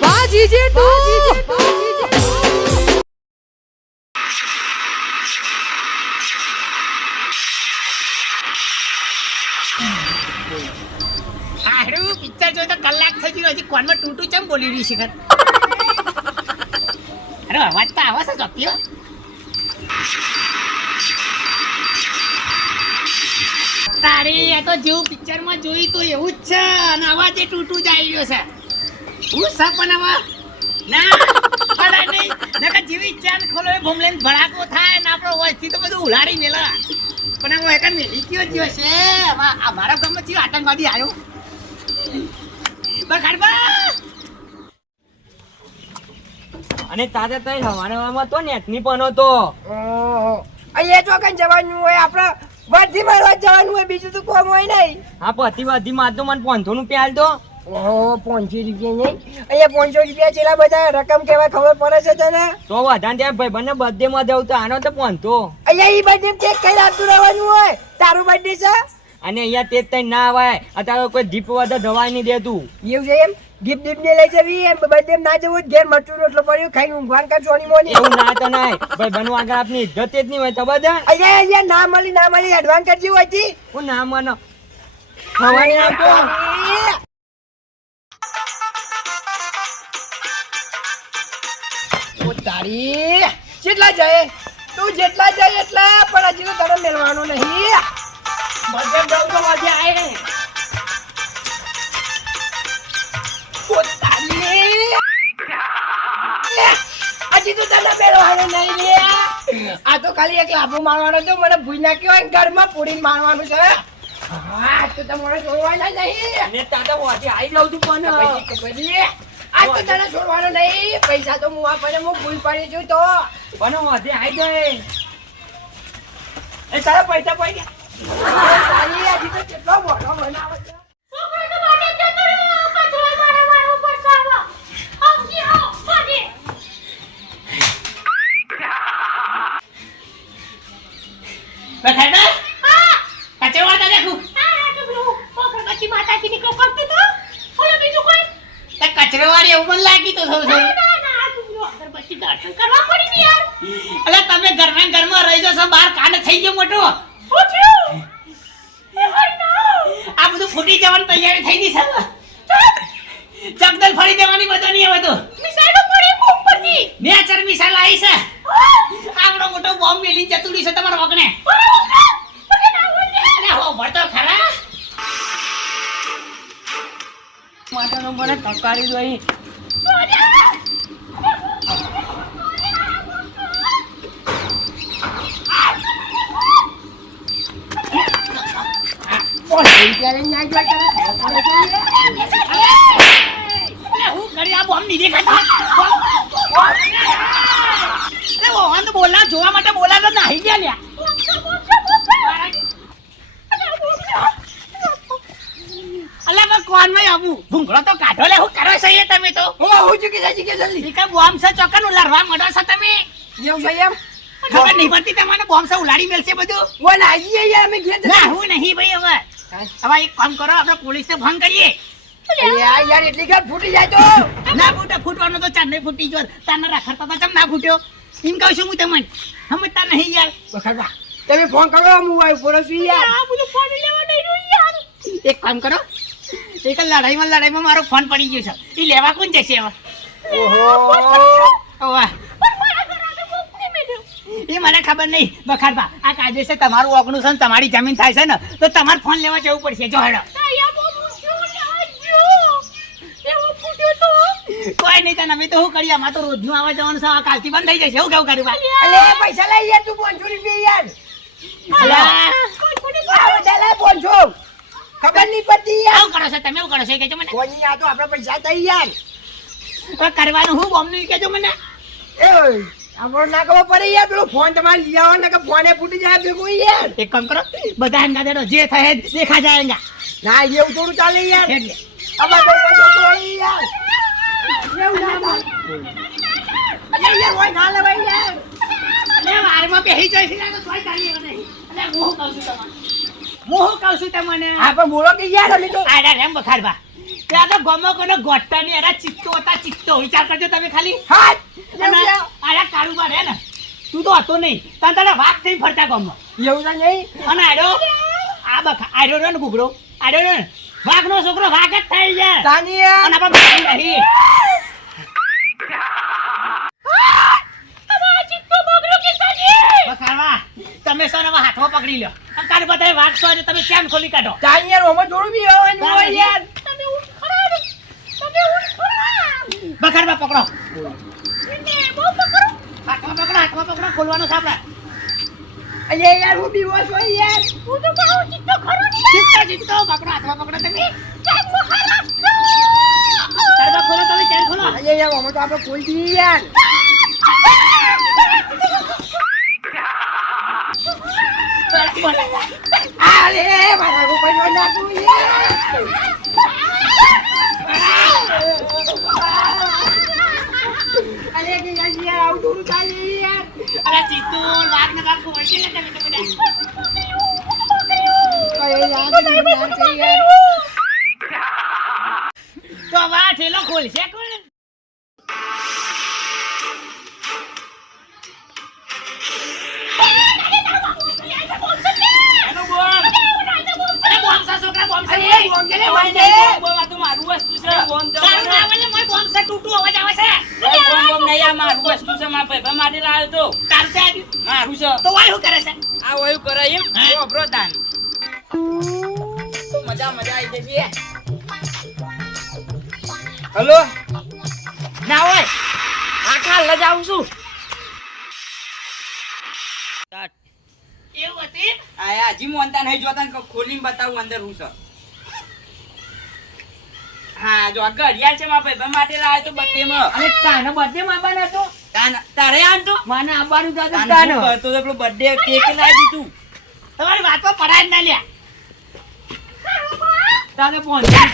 વાહ જીજે તું હારું પિક્ચર જોઈ તો કલાક થઈ ગયો હજી કોનમાં ટૂટું ચમ બોલી રહી છે અરે અવાજ તો આવે જ જોતીઓ તારી આ તો જેવું પિક્ચરમાં જોયું તો એવું જ છે. અને અવાજ એ તૂટું જ આવી રહ્યો છે. હું છે પણ હવે ના પડા નહીં. નકર જેવી ચાલ ખોલો એ ભૂમલેન ભડાકો થાય ને આપણો થી તો બધું ઉલાડી મેલા. પણ હવે એક મેલી કયો જ્યો છે? આ મારા ગામમાં ચિયો આતંકવાદી આવ્યો. બખાડબા અને તારે તઈ હવાનામાં તો નેટની પણ હતો. ઓહો. અહીંયા જો કઈ જવાનું હોય આપણે બધી મારવા જવાનું હોય બીજું તો કોમ હોય નહીં. આ પતિ વાધી માં તો મને પાંચસો નું પ્યાલ તો ઓહો પાંચસો રૂપિયા નહીં. અહીંયા પાંચસો રૂપિયા છેલ્લા બધા રકમ કેવાય ખબર પડે છે તને? તો વધારે ત્યાં ભાઈ બંને બર્થડે માં જવું તો આનો તો પાંચસો. અહીંયા એ બર્થડે ચેક કઈ આપતું રહેવાનું હોય. તારું બર્થડે છે? અને અહીંયા તે તઈ ના આવાય. અત્યારે કોઈ દીપ વધે દવાઈ નહીં દેતું. એવું છે એમ? દીપ દીપ ને લઈ જવી એમ? બધે ના જવું ઘેર મરચું રોટલો પડ્યો ખાઈ ઊંઘવાન કા ચોની મોની. એવું ના તો નાય ભાઈ બનવા આગળ આપની ઇજ્જત જ નહીં હોય તો બધા અહીંયા અહીંયા ના મળી ના મળી એડવાન્સ કરજી હોય હતી હું ના માનો. ખવાની આવતો તારી જેટલા જાય તું જેટલા જાય એટલા બધે જવું તો મજા આવે હજી તો તને મેળવાનો નહીં લે આ તો ખાલી એક લાભો મારવાનો તો મને ભૂઈ નાખ્યો હોય ને ઘરમાં પૂરીને મારવાનું છે. હા તો તમારે છોડવાના નહીં. અને તાતે વાટી આવી લઉં છું પણ. પછી આ તો તને છોડવાનો નહીં. પૈસા તો હું આપણને હું ભૂલ પડી છું તો. પણ વાટી આવી જાય એ તારા પૈસા પડી ગયા. તારી હજી તો કેટલો મોટો બનાવે છે બખાડબા કચરો વાળતા દેખું તે કચરો વાળી એવું મને લાગી તો થોડું થોડું તમે ઘરમાં ઘરમાં રહી જશો, બહાર કાંડ થઈ ગયો મોટો. આ બધું ફૂટી જવાની તૈયારી થઈ ગઈ છે. ચકદલ ફરી દેવાની બધો નહીં હવે તો. બે નેચર મિસાઈલ આવી છે. આવડો મોટો બોમ્બ મેલી જતું રહી છે તમારા વગને અરે હો ભરતો ખરા. માતાનો મને તકારી દોઈ અરે હું કરી આ બોમ્બ નહીં દેખાતા અરે ઓહન તો બોલા જોવા માટે બોલા તો નાહી ગયા લ્યા અલા કોણમાં આવું ભૂંગળો તો કાઢો લે હું કરો છો તમે તો હું ચૂકી જાય કે જલ્દી ઈ કઈ બોમ્બ છે છો તમે જેવું છે એમ નહીં પડતી તમને બોમ્બ ઉલાડી મેલશે બધું ઓ ના આઈએ અમે ઘેર ના હું નહીં ભાઈ હવે. હવે એક કામ કરો આપણે પોલીસને ફોન કરીએ. યાર યાર એટલી ઘર ફૂટી જાય તો. ના ફૂટે ફૂટવાનો તો ચાંદ નહીં ફૂટી ગયો. તાને રાખર તો ચમ ના ફૂટ્યો? એમ કહું છું હું તમને. સમજતા નહીં યાર. બખડવા તમે ફોન કરો હું આવી બોલો છું યાર. એક કામ કરો. એક લડાઈમાં લડાઈમાં મારો ફોન પડી ગયો છે. એ લેવા કોણ જશે હવે ઓહો. ઓવા એ મને ખબર નહીં. બખાડબા આ કાયદેસર તમારું ઓગણું છે ને તમારી જમીન થાય છે ને તો તમારે ફોન લેવા જવું પડશે. જો હેડો. કોઈ નહીં તને અમે તો શું કરીએ? અમારે તો રોજનું આવવા જવાનું છે. આ કાલથી બંધ થઈ જશે. એવું કેવું કર્યું અલે પૈસા લઈ યાર તું પાંચસો રૂપિયા યાર. ખબર નહીં પડતી યાર. શું કરો છો તમે એવું કરો છો? એ કહેજો મને. આ તો આપણે પૈસા થઈ યાર. કરવાનું હું બોમ્બનું એ કહેજો મને. એ આપણને ના ખબર પડે યાર પેલો ફોન તમારે લઈ આવો ને કે ફોને ફૂટી જાય ભેગું યાર. એક કામ કરો બધા હંગા દેડો જે થાય દેખા જાયગા ના એવું થોડું ચાલે યાર. એટલે. તો યાર. એવું ના યાર હોય ના લેવાય યાર. અલે વારમાં બેહી જાય છે તો સોય ચાલી નહીં અલે હું કહું છું તમને? હું શું કહું છું તમને? હા પણ બોલો કે યાર અમે તો. આડા રેમ બખાડવા. ત્યાં તો ગમો કોનો ગોટાની એના ચિત્તો હતા ચિત્તો. વિચાર કરજો તમે ખાલી. છે? આયા કાળુબા રે ને તું તો હતો નહીં. તને તને વાઘ થઈ ફરતા ગમો એવું નહીં? અને આડો આ બખા આડો રહ્યો ને ઘૂઘરો આડો રહ્યો ને છોકરો વાઘ જ થઈ જાય તાનિયા! અને આપણે નહીં બખાડવા, તમે સોને હાથમાં પકડી લો તારે વાગશો વાઘ છો તમે ચેન ખોલી કાઢો? તાનિયા રોમો જોડું બી હોય યાર. બખાડવા પકડો. હાથમાં પકડો હાથમાં પકડો ખોલવાનો આપણે અરે યાર હું બી હોય છું યાર જીતતો જીતતો પકડો હાથમાં પકડો તમે તારે ખોલો તમે ચેન ખોલો અરે યાર રોમો તો આપણે કોઈ દી યાર અરે મારા નો નાખું યાર આવું થોડું ચાલે યાર. અરે જીતુ વાઘ ને વાઘ ખોલશે ને તમે તો બધા. અરે યાર કે યાર છે યાર તો વાહ ઠેલો ખોલશે કોણ? છોકરા બોમ સા અરે બોમ છે મારું વસ્તુ છે. બોમ તો તારું ના આવે ને મોય બોમ સા ટૂટુ અવાજ આવે છે. નહીં આ મારું વસ્તુ છે મારા ભાઈ માટે લાવ્યો તો તારું છે. આવ્યું મારું છે. તો વાય કરે છે? આ વયું કરે એમ. વાપરો તાન મજા મજા આવી જશે હલો? ના હોય. આખા લજ આવું છું. એવું હતી આયા હજી મોનતા નહીં જોતા ને ખોલીને બતાવું અંદર હું છે. હા જો ઘડિયાળ છે મારા ભાઈ માટે લાવ્યો તો બર્થડે માં અરે તાનો બર્થડે માં આવવાનો હતો. તારે આમ તો? મને આવવાનું તો તાન તો પેલો બર્થડે કેક લાવી દીધું. તમારી વાતો પડાય ના લ્યા. તારે તો પહોંચ્યો